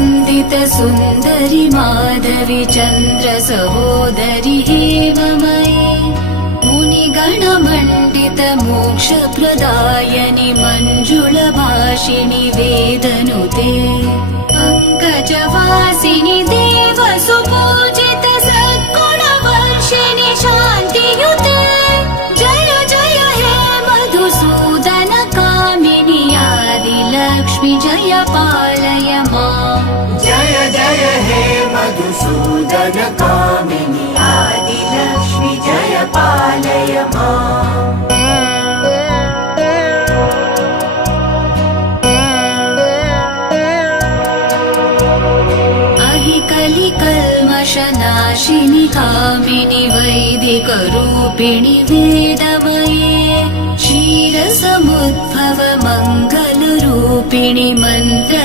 वन्दित सुन्दरि माधवी चन्द्र सहोदरि हेममयी मुनिगणमण्डित मोक्षप्रदायनि मञ्जुलभाषिणि वेदनुते पङ्कजवासिनि देवसुपूजित सद्गुणवर्षिणि शान्तियुते जय जय हे मधुसूदन कामिनि आदिलक्ष्मि जय पालय माम् जय जय हे मधुसूदन कामिनि आदिलक्ष्मि जय पालय माम् कलिकल्मषनाशिनि कामिनि वैदिकरूपिणि वेदमये क्षीरसमुद्भव मङ्गलरूपिणि मन्त्र